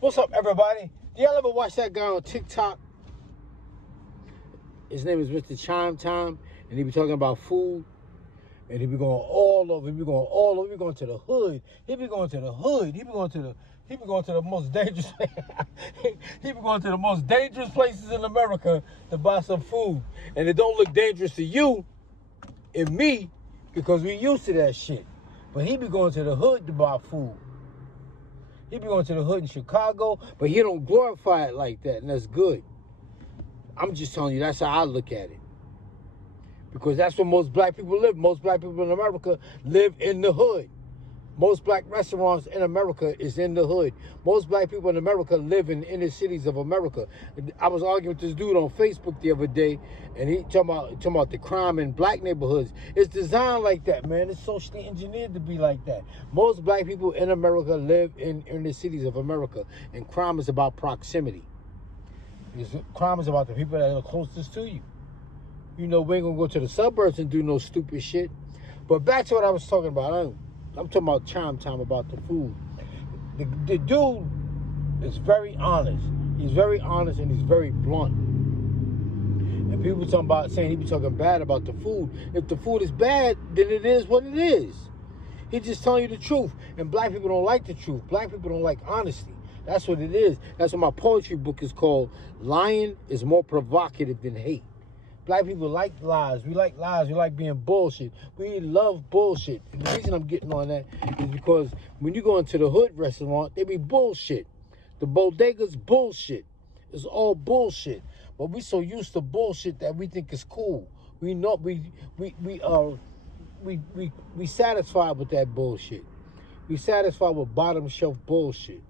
What's up, everybody? Do y'all ever watch that guy on TikTok? His name is Mr. Chimetime, and he be talking about food, and he be going all over. He be going all over. He be going to the hood. He be going to the hood. He be going to the most dangerous. He be going to the most dangerous places in America to buy some food, and it don't look dangerous to you and me because we used to that shit. But he be going to the hood to buy food. He be going to the hood in Chicago, but he don't glorify it like that, and that's good. I'm just telling you, that's how I look at it. Because that's where most black people live. Most black people in America live in the hood. Most black restaurants in America is in the hood. Most black people in America live in inner cities of America. I was arguing with this dude on Facebook the other day, and he talking about the crime in black neighborhoods. It's designed like that, man. It's socially engineered to be like that. Most black people in America live in inner cities of America, and crime is about proximity. Crime is about the people that are closest to you. You know, we ain't gonna go to the suburbs and do no stupid shit. But back to what I was talking about. I'm talking about Chimetime, about the food. The dude is very honest. He's very honest and he's very blunt. And people talking about saying he be talking bad about the food. If the food is bad, then it is what it is. He's just telling you the truth. And black people don't like the truth. Black people don't like honesty. That's what it is. That's what my poetry book is called. Lying is more provocative than hate. Black people like lies. We like lies. We like being bullshit. We love bullshit. And the reason I'm getting on that is because when you go into the hood restaurant, they be bullshit. The bodega's bullshit. It's all bullshit. But we so used to bullshit that we think it's cool. We know we satisfied with that bullshit. We satisfied with bottom shelf bullshit.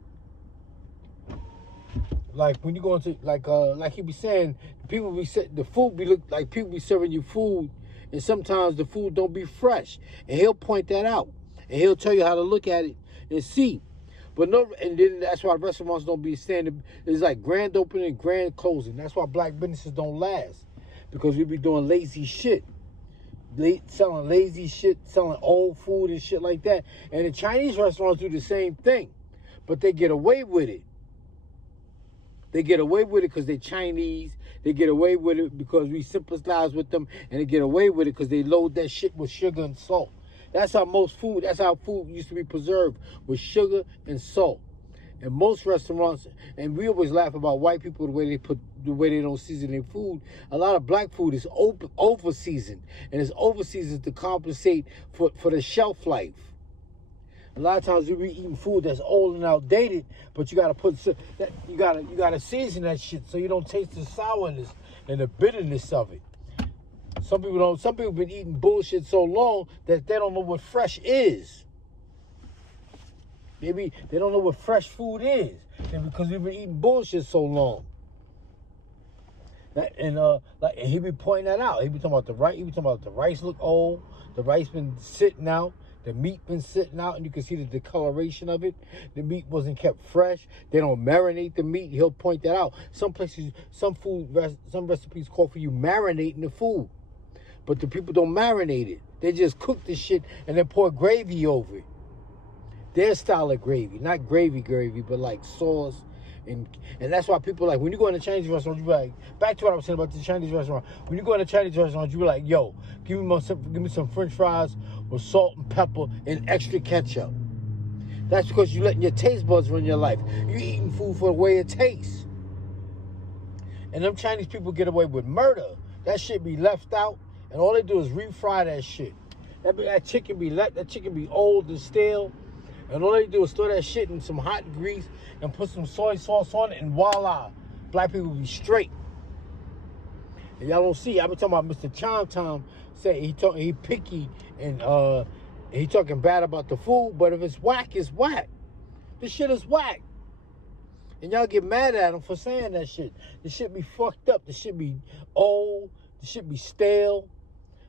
Like when you go into like he be saying, people be the food be look like people be serving you food, and sometimes the food don't be fresh, and he'll point that out, and he'll tell you how to look at it and see. But no, and then that's why restaurants don't be standing. It's like grand opening and grand closing. That's why black businesses don't last, because we be doing lazy shit, selling lazy shit, selling old food and shit like that. And the Chinese restaurants do the same thing, but they get away with it. They get away with it because they're Chinese. They get away with it because we sympathize with them. And they get away with it because they load that shit with sugar and salt. That's how food used to be preserved, with sugar and salt. And most restaurants, and we always laugh about white people, the way they don't season their food. A lot of black food is over seasoned. And it's over seasoned to compensate for the shelf life. A lot of times we be eating food that's old and outdated, but you gotta season that shit so you don't taste the sourness and the bitterness of it. Some people been eating bullshit so long that they don't know what fresh is. They don't know what fresh food is, and because we've been eating bullshit so long. And he be pointing that out. He be talking about the rice. He be talking about the rice look old. The rice been sitting out. The meat been sitting out, and you can see the discoloration of it. The meat wasn't kept fresh. They don't marinate the meat. He'll point that out. Some places, some recipes call for you marinating the food, but the people don't marinate it. They just cook the shit and then pour gravy over it. Their style of gravy, not gravy, but like sauce. And that's why people like, when you go in a Chinese restaurant, you be like, back to what I was saying about the Chinese restaurant. When you go in a Chinese restaurant, you be like, yo, give me some French fries with salt and pepper and extra ketchup. That's because you're letting your taste buds run your life. You're eating food for the way it tastes. And them Chinese people get away with murder. That shit be left out, and all they do is refry that shit. That chicken be old and stale. And all they do is throw that shit in some hot grease and put some soy sauce on it, and voila, black people be straight. And y'all don't see. I been talking about Mr. Chimetime say he picky and he talking bad about the food, but if it's whack, it's whack. This shit is whack. And y'all get mad at him for saying that shit. The shit be fucked up. The shit be old. The shit be stale.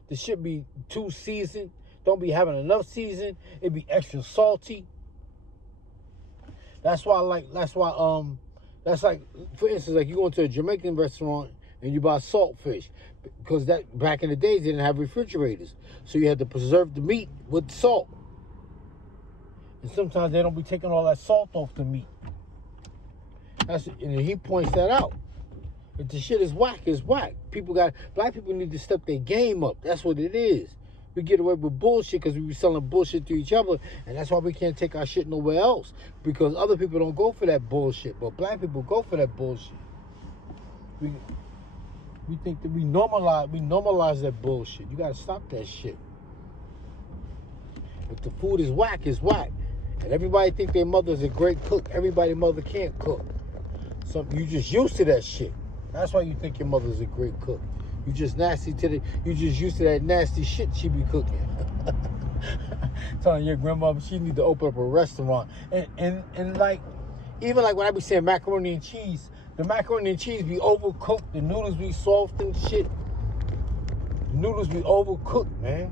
The shit be too seasoned. Don't be having enough season. It be extra salty. That's like, for instance, like you go into a Jamaican restaurant and you buy saltfish, because that back in the days they didn't have refrigerators, so you had to preserve the meat with salt. And sometimes they don't be taking all that salt off the meat. And he points that out. If the shit is whack, it's whack. Black people need to step their game up. That's what it is. We get away with bullshit because we be selling bullshit to each other, and that's why we can't take our shit nowhere else, because other people don't go for that bullshit, but black people go for that bullshit. We think that we normalize that bullshit. You gotta stop that shit. If the food is whack, it's whack. And everybody think their mother's a great cook. Everybody's mother can't cook. So you just used to that shit. That's why you think your mother's a great cook. You just you just used to that nasty shit she be cooking. Telling your grandmother she need to open up a restaurant. And like, even like when I be saying macaroni and cheese, the macaroni and cheese be overcooked, the noodles be soft and shit. The noodles be overcooked, man.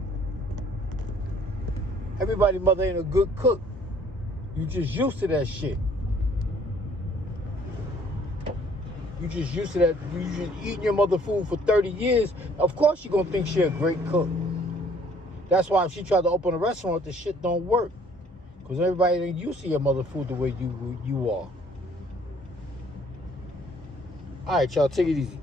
Everybody's mother ain't a good cook. You just used to that shit. You just used to that. You just eating your mother food for 30 years. Of course you're going to think she a great cook. That's why if she tried to open a restaurant, the shit don't work. Because everybody ain't used to your mother food the way you are. All right, y'all, take it easy.